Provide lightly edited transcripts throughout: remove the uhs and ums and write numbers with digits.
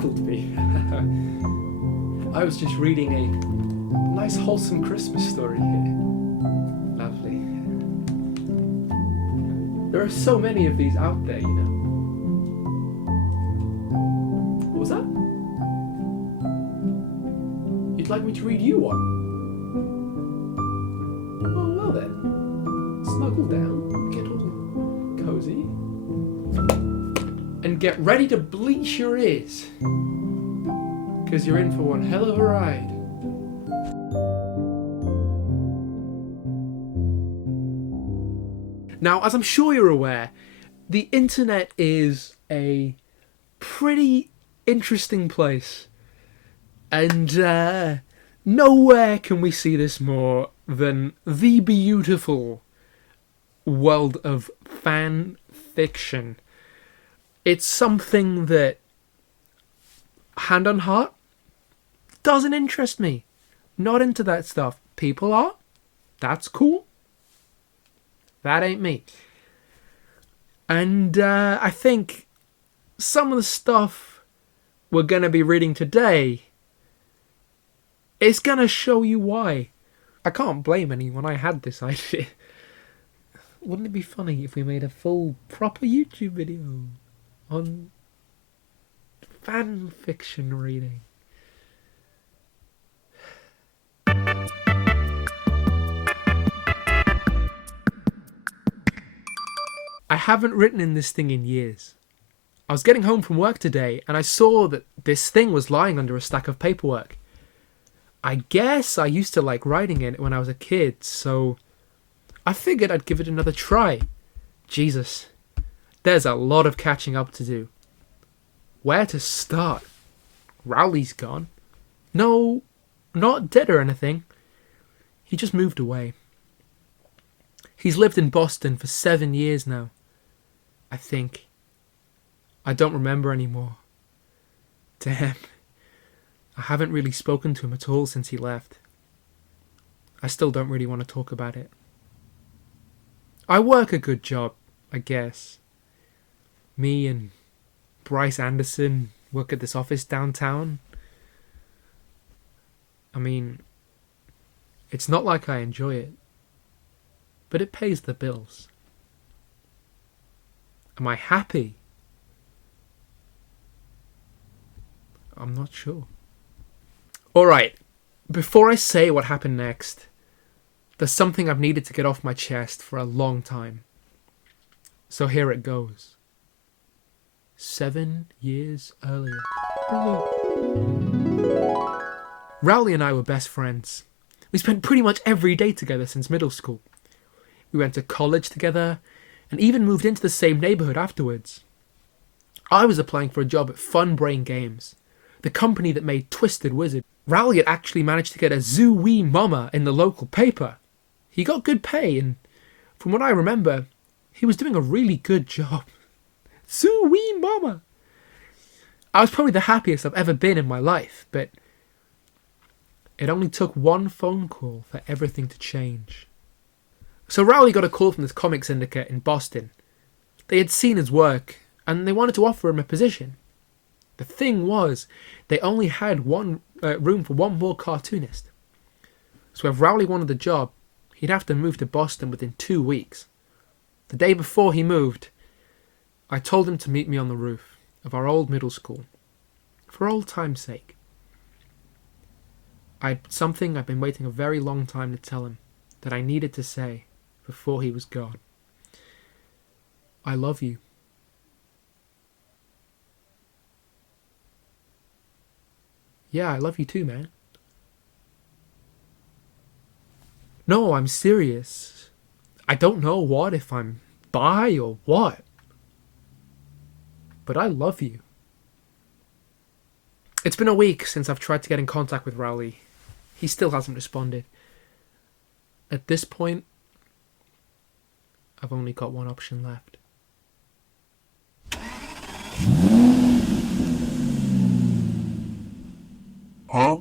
startled me. I was just reading a nice wholesome Christmas story here. Lovely. There are so many of these out there, you know. What was that? You'd like me to read you one? Oh, well then. Snuggle down, get all cozy, and get ready to bleach your ears. Because you're in for one hell of a ride. Now, as I'm sure you're aware, the internet is a pretty interesting place. And nowhere can we see this more than the beautiful world of fan fiction. It's something that, hand on heart, doesn't interest me. Not into that stuff. People are. That's cool. That ain't me. And I think some of the stuff we're going to be reading today is going to show you why. I can't blame anyone. I had this idea. Wouldn't it be funny if we made a full, proper YouTube video on fan fiction reading? I haven't written in this thing in years. I was getting home from work today and I saw that this thing was lying under a stack of paperwork. I guess I used to like writing in it when I was a kid, so I figured I'd give it another try. Jesus, there's a lot of catching up to do. Where to start? Rowley's gone. No, not dead or anything. He just moved away. He's lived in Boston for 7 years now, I think. I don't remember anymore. Damn. I haven't really spoken to him at all since he left. I still don't really want to talk about it. I work a good job, I guess. Me and Bryce Anderson work at this office downtown. I mean, it's not like I enjoy it, but it pays the bills. Am I happy? I'm not sure. Alright, before I say what happened next, there's something I've needed to get off my chest for a long time. So here it goes. 7 years earlier. Rowley and I were best friends. We spent pretty much every day together since middle school. We went to college together and even moved into the same neighbourhood afterwards. I was applying for a job at Fun Brain Games, the company that made Twisted Wizard. Rowley had actually managed to get a Zoo Wee Mama in the local paper. He got good pay, and from what I remember, he was doing a really good job. Zoo Wee Mama! I was probably the happiest I've ever been in my life, but it only took one phone call for everything to change. So Rowley got a call from this comic syndicate in Boston. They had seen his work, and they wanted to offer him a position. The thing was, they only had room for one more cartoonist. So if Rowley wanted the job, he'd have to move to Boston within 2 weeks. The day before he moved, I told him to meet me on the roof of our old middle school, for old time's sake. Something I'd been waiting a very long time to tell him, that I needed to say before he was gone. I love you. Yeah, I love you too, man. No, I'm serious. I don't know if I'm bi or what. But I love you. It's been a week since I've tried to get in contact with Rowley. He still hasn't responded. At this point, I've only got one option left. Huh?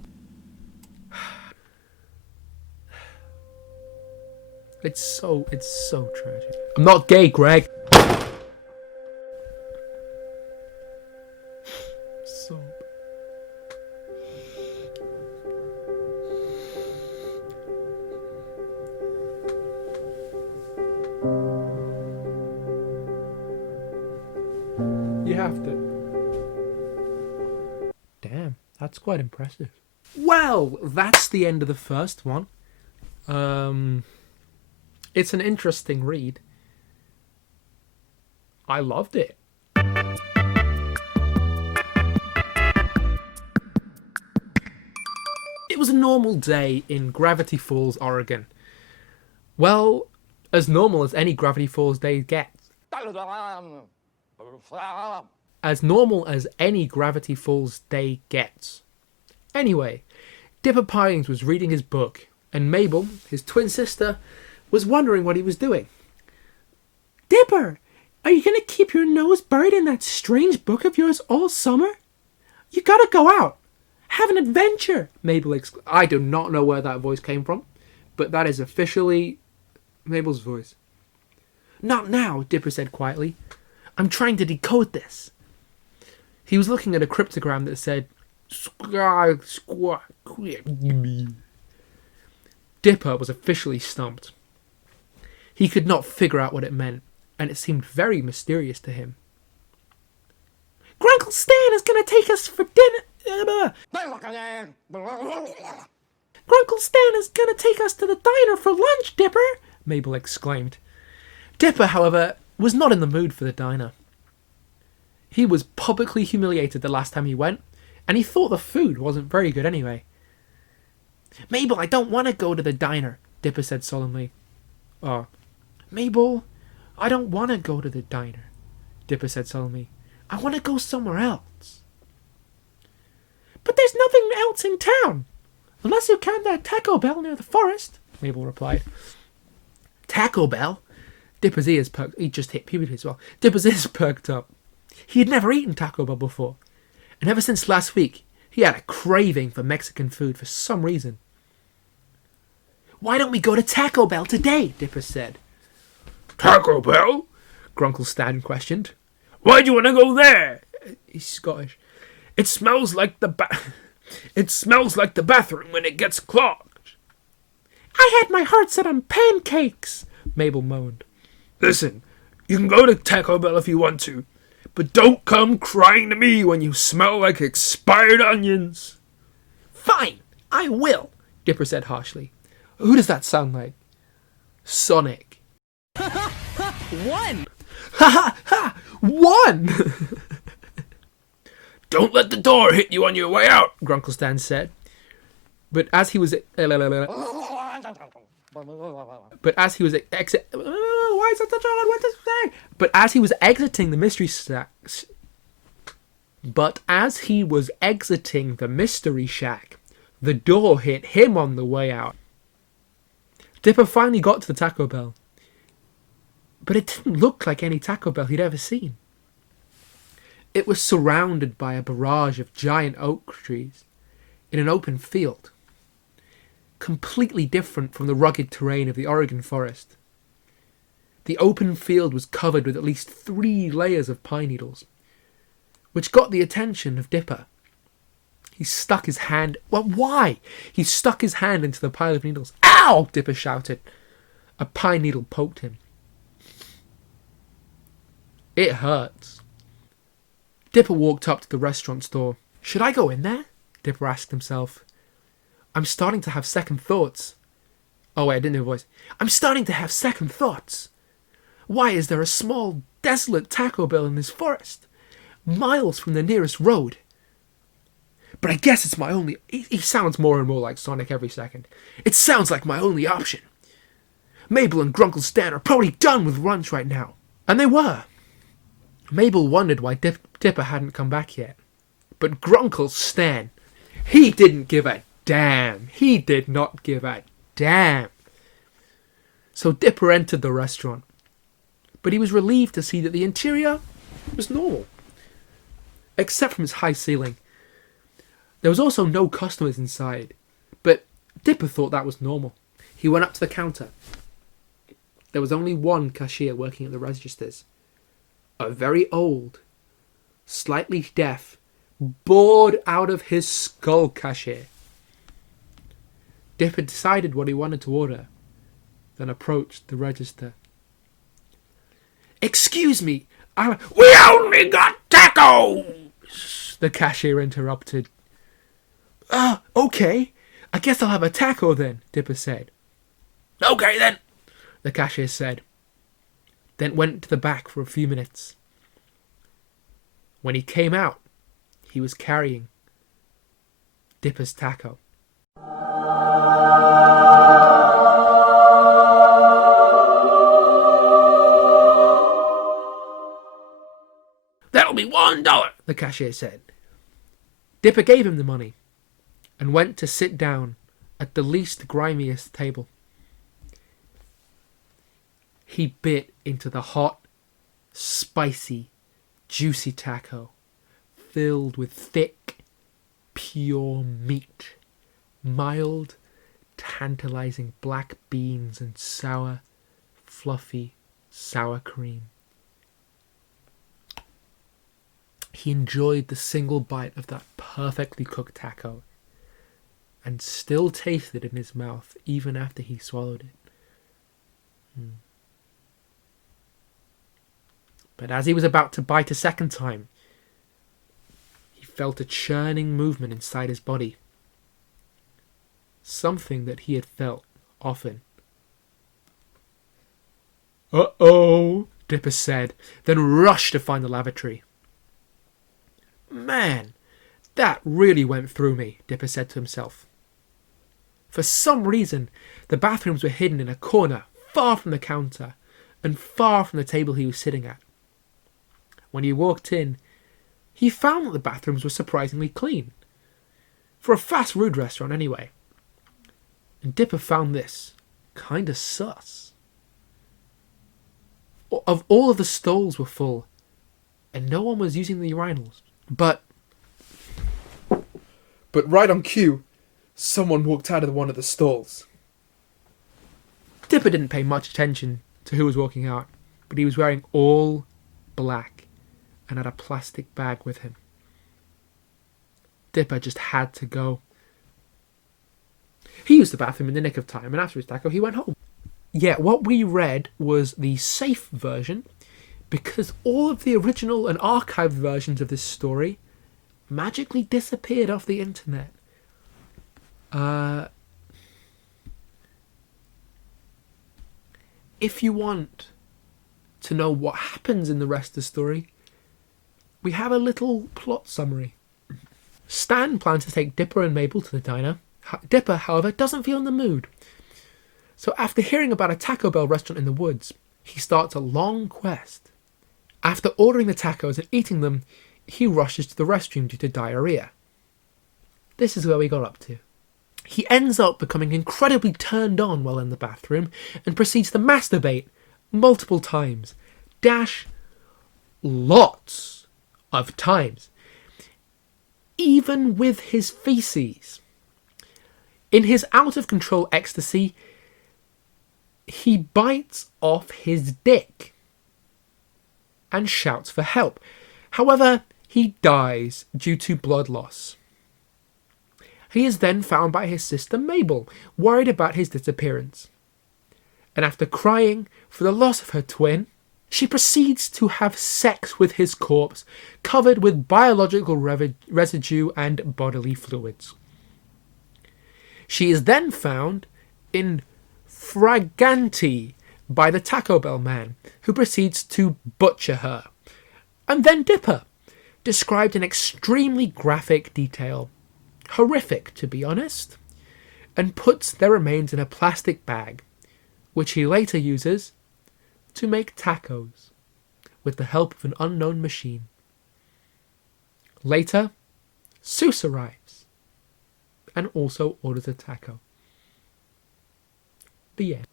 It's so tragic. I'm not gay, Greg. Soap. You have to. Damn, that's quite impressive. Well, that's the end of the first one. It's an interesting read. I loved it. It was a normal day in Gravity Falls, Oregon. Well, as normal as any Gravity Falls day gets. As normal as any Gravity Falls day gets. Anyway, Dipper Pines was reading his book, and Mabel, his twin sister, was wondering what he was doing. Dipper, are you going to keep your nose buried in that strange book of yours all summer? You gotta go out. Have an adventure, Mabel exclaimed. I do not know where that voice came from, but that is officially Mabel's voice. Not now, Dipper said quietly. I'm trying to decode this. He was looking at a cryptogram that said, Dipper was officially stumped. He could not figure out what it meant, and it seemed very mysterious to him. Grunkle Stan is going to take us for dinner. Grunkle Stan is going to take us to the diner for lunch, Dipper, Mabel exclaimed. Dipper, however, was not in the mood for the diner. He was publicly humiliated the last time he went, and he thought the food wasn't very good anyway. Mabel, I don't want to go to the diner, Dipper said solemnly. Oh, Mabel, I don't want to go to the diner, Dipper said solemnly. I want to go somewhere else. But there's nothing else in town, unless you count that Taco Bell near the forest, Mabel replied. Taco Bell? Dipper's ears perked. He just hit puberty as well. Dipper's ears perked up. He had never eaten Taco Bell before, and ever since last week, he had a craving for Mexican food for some reason. Why don't we go to Taco Bell today? Dipper said. Taco Bell? Grunkle Stan questioned. Why do you want to go there? He's Scottish. It smells like the bathroom when it gets clogged. I had my heart set on pancakes, Mabel moaned. Listen, you can go to Taco Bell if you want to, but don't come crying to me when you smell like expired onions. Fine, I will, Dipper said harshly. Who does that sound like? Sonic. One! Ha ha ha! One! Don't let the door hit you on your way out, Grunkle Stan said. But as he was exiting the mystery shack, the door hit him on the way out. Dipper finally got to the Taco Bell, but it didn't look like any Taco Bell he'd ever seen. It was surrounded by a barrage of giant oak trees in an open field, completely different from the rugged terrain of the Oregon forest. The open field was covered with at least 3 layers of pine needles, which got the attention of Dipper. He stuck his hand... Well, why? He stuck his hand into the pile of needles. Ow! Dipper shouted. A pine needle poked him. It hurts. Dipper walked up to the restaurant's door. Should I go in there? Dipper asked himself. I'm starting to have second thoughts. Oh wait, I didn't hear a voice. I'm starting to have second thoughts. Why is there a small, desolate Taco Bell in this forest, miles from the nearest road? But I guess it's my only... He sounds more and more like Sonic every second. It sounds like my only option. Mabel and Grunkle Stan are probably done with lunch right now. And they were. Mabel wondered why Dipper hadn't come back yet. But Grunkle Stan, he didn't give a damn. He did not give a damn. So Dipper entered the restaurant. But he was relieved to see that the interior was normal, except from its high ceiling. There was also no customers inside, but Dipper thought that was normal. He went up to the counter. There was only one cashier working at the registers. A very old, slightly deaf, bored out of his skull cashier. Dipper decided what he wanted to order, then approached the register. Excuse me, We only got tacos! The cashier interrupted. Okay. I guess I'll have a taco then, Dipper said. Okay then, the cashier said. Then went to the back for a few minutes. When he came out, he was carrying Dipper's taco. That'll be $1, the cashier said. Dipper gave him the money and went to sit down at the least grimiest table. He bit into the hot, spicy, juicy taco, filled with thick, pure meat, mild, tantalizing black beans and sour, fluffy, sour cream. He enjoyed the single bite of that perfectly cooked taco and still tasted it in his mouth even after he swallowed it. But as he was about to bite a second time, he felt a churning movement inside his body. Something that he had felt often. Uh-oh, Dipper said, then rushed to find the lavatory. Man, that really went through me, Dipper said to himself. For some reason, the bathrooms were hidden in a corner, far from the counter, and far from the table he was sitting at. When he walked in, he found that the bathrooms were surprisingly clean. For a fast food restaurant, anyway. And Dipper found this kinda sus. Of all of the stalls were full, and no one was using the urinals. But right on cue, someone walked out of one of the stalls. Dipper didn't pay much attention to who was walking out, but he was wearing all black and had a plastic bag with him. Dipper just had to go. He used the bathroom in the nick of time, and after his taco, he went home. Yeah, what we read was the safe version, because all of the original and archived versions of this story magically disappeared off the internet. If you want to know what happens in the rest of the story, we have a little plot summary. Stan plans to take Dipper and Mabel to the diner. Dipper, however, doesn't feel in the mood. So after hearing about a Taco Bell restaurant in the woods, he starts a long quest. After ordering the tacos and eating them, he rushes to the restroom due to diarrhea. This is where we got up to. He ends up becoming incredibly turned on while in the bathroom and proceeds to masturbate multiple times. Lots of times. Even with his feces. In his out-of-control ecstasy, he bites off his dick and shouts for help. However, he dies due to blood loss. He is then found by his sister Mabel, worried about his disappearance. And after crying for the loss of her twin, she proceeds to have sex with his corpse, covered with biological residue and bodily fluids. She is then found in fragranti by the Taco Bell man, who proceeds to butcher her. And then Dipper, described in extremely graphic detail, horrific to be honest, and puts their remains in a plastic bag, which he later uses to make tacos with the help of an unknown machine. Later, Seuss arrives and also orders a taco. The end.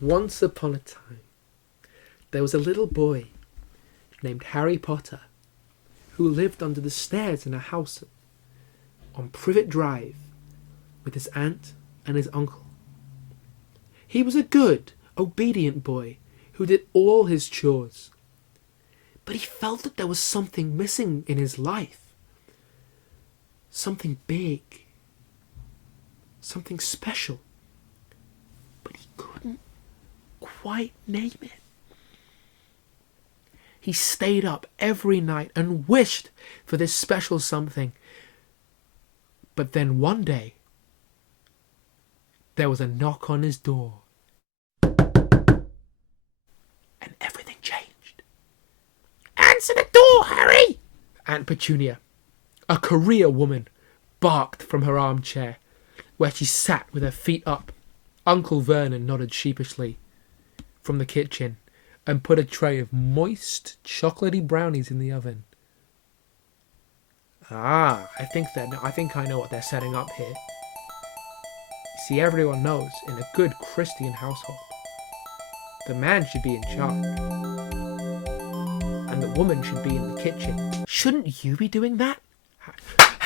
Once upon a time, there was a little boy named Harry Potter who lived under the stairs in a house on Privet Drive with his aunt and his uncle. He was a good, obedient boy who did all his chores. But he felt that there was something missing in his life. Something big. Something special. quite name it. He stayed up every night and wished for this special something. But then one day, there was a knock on his door. And everything changed. "Answer the door, Harry!" Aunt Petunia, a Korea woman, barked from her armchair, where she sat with her feet up. Uncle Vernon nodded sheepishly from the kitchen and put a tray of moist, chocolatey brownies in the oven. I think I know what they're setting up here. You see, everyone knows, in a good Christian household, the man should be in charge, and the woman should be in the kitchen. Shouldn't you be doing that?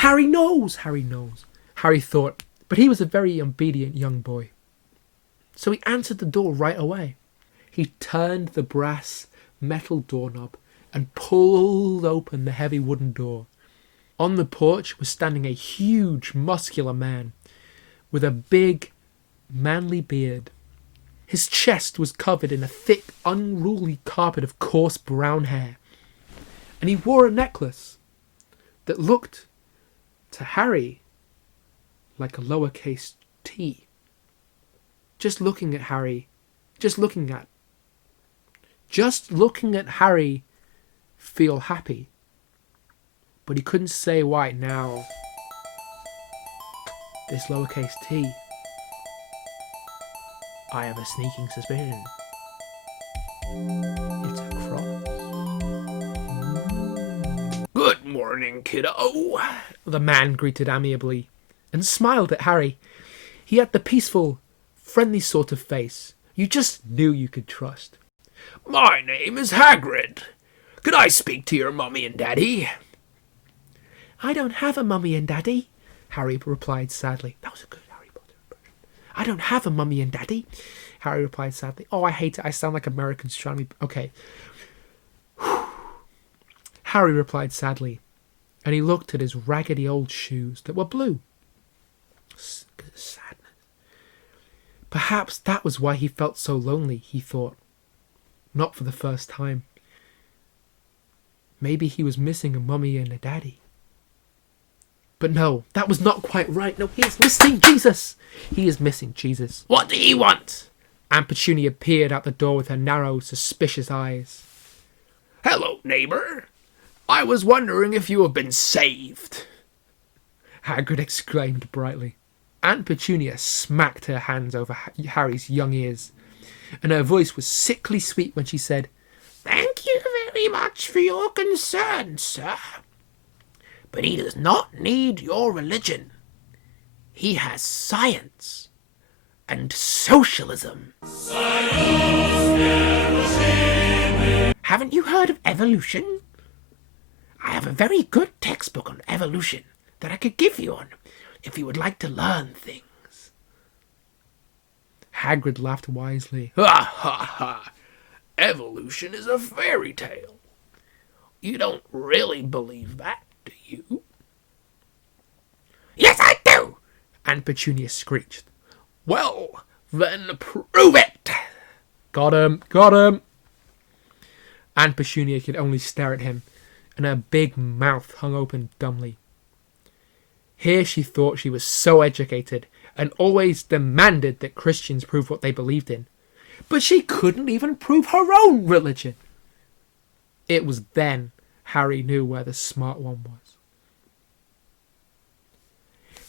Harry knows, Harry thought, but he was a very obedient young boy. So he answered the door right away. He turned the brass metal doorknob and pulled open the heavy wooden door. On the porch was standing a huge, muscular man with a big, manly beard. His chest was covered in a thick, unruly carpet of coarse brown hair, and he wore a necklace that looked, to Harry, like a lowercase t. Just looking at Harry, feel happy. But he couldn't say why now. This lowercase t, I have a sneaking suspicion it's a cross. "Good morning, kiddo," the man greeted amiably, and smiled at Harry. He had the peaceful, friendly sort of face you just knew you could trust. "My name is Hagrid. Could I speak to your mummy and daddy?" "I don't have a mummy and daddy," Harry replied sadly. That was a good Harry Potter impression. "I don't have a mummy and daddy," Harry replied sadly. Oh, I hate it. I sound like Americans trying to be... Okay. Harry replied sadly, and he looked at his raggedy old shoes that were blue. Sadness. Perhaps that was why he felt so lonely, he thought. Not for the first time. Maybe he was missing a mummy and a daddy. But no, that was not quite right. No, he is missing Jesus. He is missing Jesus. "What do you want?" Aunt Petunia peered out the door with her narrow, suspicious eyes. "Hello, neighbour. I was wondering if you have been saved," Hagrid exclaimed brightly. Aunt Petunia smacked her hands over Harry's young ears, and her voice was sickly sweet when she said, "Thank you very much for your concern, sir. But he does not need your religion. He has science and socialism." "Haven't you heard of evolution? I have a very good textbook on evolution that I could give you on if you would like to learn things." Hagrid laughed wisely. "Ha ha ha! Evolution is a fairy tale. You don't really believe that, do you?" "Yes, I do!" Aunt Petunia screeched. "Well, then prove it!" Got him! Aunt Petunia could only stare at him, and her big mouth hung open dumbly. Here she thought she was so educated, and always demanded that Christians prove what they believed in. But she couldn't even prove her own religion. It was then Harry knew where the smart one was.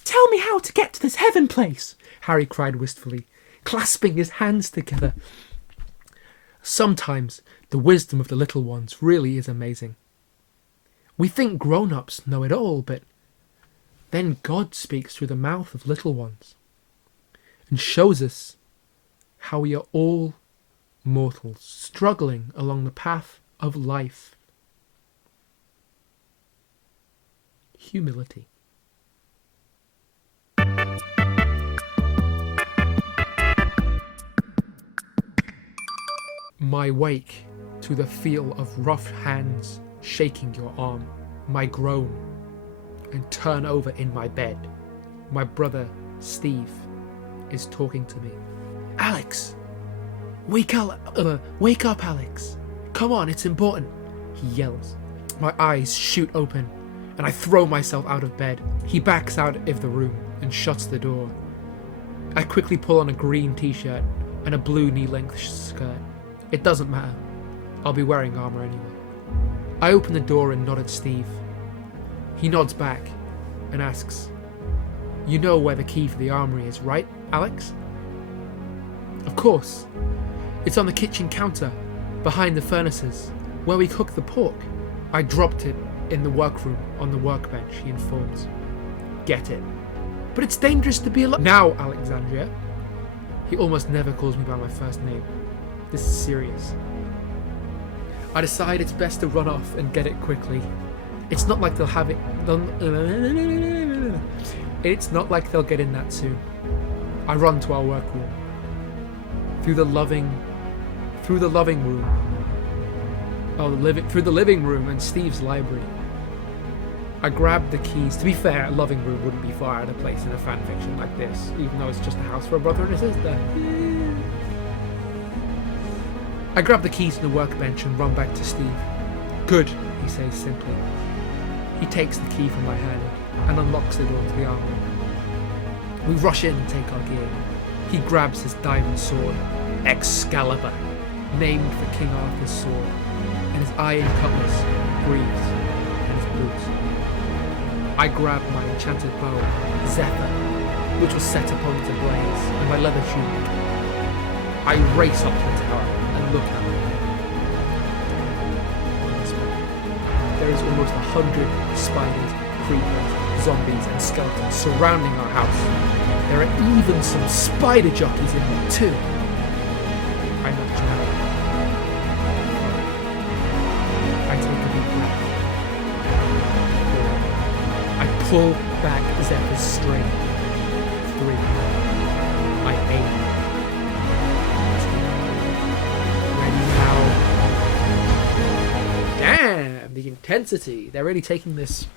"Tell me how to get to this heaven place," Harry cried wistfully, clasping his hands together. Sometimes the wisdom of the little ones really is amazing. We think grown-ups know it all, but then God speaks through the mouth of little ones and shows us how we are all mortals struggling along the path of life. Humility. My wake to the feel of rough hands shaking your arm, my groan, and turn over in my bed. My brother, Steve, is talking to me. "Alex, Wake up, Alex. Come on, it's important, he yells. My eyes shoot open, and I throw myself out of bed. He backs out of the room and shuts the door. I quickly pull on a green t-shirt and a blue knee-length skirt. It doesn't matter. I'll be wearing armour anyway. I open the door and nod at Steve. He nods back and asks, "You know where the key for the armoury is, right, Alex?" "Of course. It's on the kitchen counter, behind the furnaces, where we cook the pork." "I dropped it in the workroom on the workbench," he informs. "Get it. But it's dangerous to be alone." "Now, Alexandria." He almost never calls me by my first name. This is serious. I decide it's best to run off and get it quickly. It's not like they'll have it. It's not like they'll get in that soon. I run to our workroom. Through the living room and Steve's library. I grab the keys. To be fair, a loving room wouldn't be far out of place in a fanfiction like this, even though it's just a house for a brother and a sister. I grab the keys from the workbench and run back to Steve. "Good," he says simply. He takes the key from my hand and unlocks the door to the armory. We rush in and take our gear. He grabs his diamond sword, Excalibur, named for King Arthur's sword, and his iron cutlass, greaves, and his boots. I grab my enchanted bow, Zephyr, which was set upon to blaze, and my leather tunic. I race up to the tower and look at it. There is almost 100 spiders, creepers, zombies, and skeletons surrounding our house. There are even some spider jockeys in there too. I nudge out. I take a deep breath. I pull back Zephyr's string. 3. I aim. 2. Ready now. Damn, the intensity. They're really taking this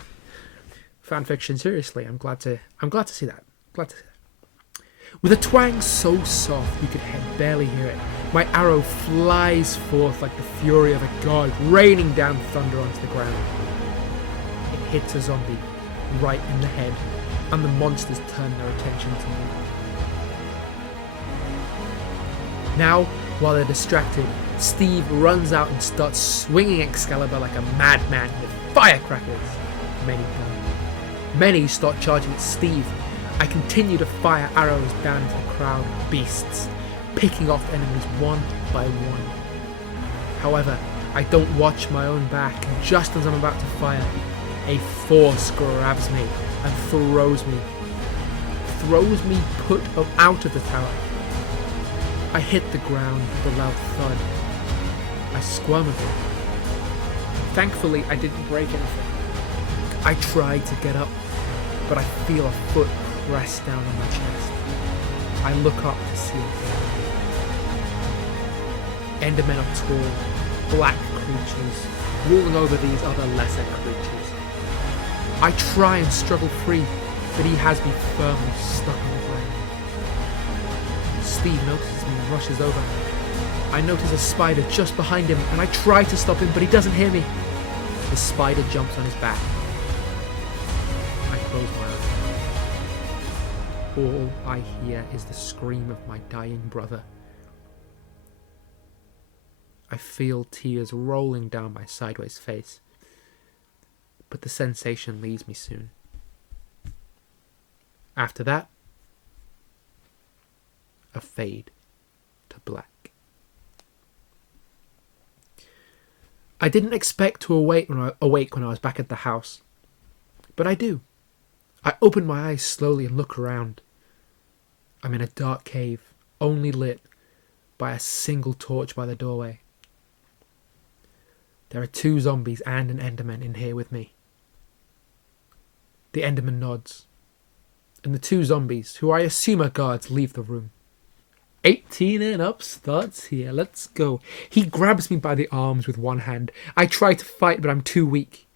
fanfiction seriously. I'm glad to see that. With a twang so soft you could barely hear it, my arrow flies forth like the fury of a god, raining down thunder onto the ground. It hits a zombie right in the head, and the monsters turn their attention to me. Now, while they're distracted, Steve runs out and starts swinging Excalibur like a madman with firecrackers. Many start charging at Steve. I continue to fire arrows down into the crowd of beasts, picking off enemies one by one. However, I don't watch my own back, and just as I'm about to fire, a force grabs me and throws me out of the tower. I hit the ground with a loud thud. I squirm a bit. Thankfully, I didn't break anything. I try to get up, but I feel a foot press down on my chest. I look up to see it. Endermen are tall, black creatures, ruling over these other lesser creatures. I try and struggle free, but he has me firmly stuck on the ground. Steve notices me and rushes over. I notice a spider just behind him, and I try to stop him, but he doesn't hear me. The spider jumps on his back. I close my eyes. All I hear is the scream of my dying brother. I feel tears rolling down my sideways face, but the sensation leaves me soon. After that, a fade to black. I didn't expect to awake when I was back at the house, but I do. I open my eyes slowly and look around. I'm in a dark cave, only lit by a single torch by the doorway. There are 2 zombies and an Enderman in here with me. The Enderman nods, and the 2 zombies, who I assume are guards, leave the room. 18 and up starts here. Let's go. He grabs me by the arms with one hand. I try to fight, but I'm too weak.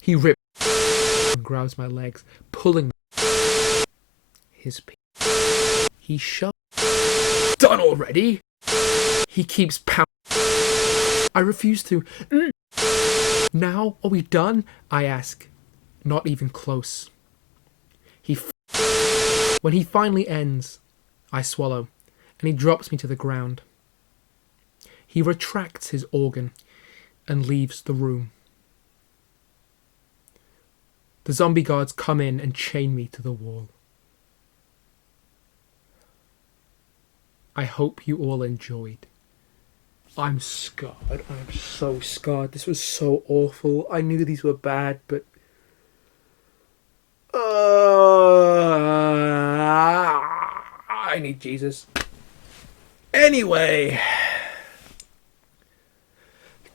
He rips and grabs my legs, pulling his penis. He shoves. Done already? He keeps pounding. I refuse to. Now, are we done? I ask. Not even close. When he finally ends, I swallow, and he drops me to the ground. He retracts his organ and leaves the room. The zombie guards come in and chain me to the wall. I hope you all enjoyed. I'm scarred. I'm so scarred. This was so awful. I knew these were bad, but... I need Jesus. Anyway.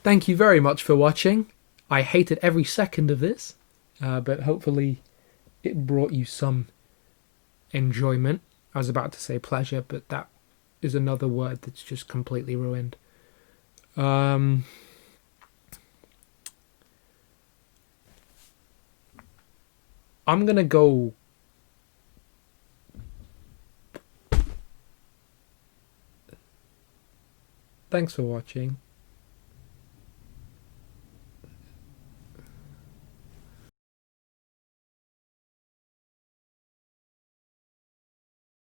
Thank you very much for watching. I hated every second of this, but hopefully it brought you some enjoyment. I was about to say pleasure, but that is another word that's just completely ruined. I'm gonna go. Thanks for watching.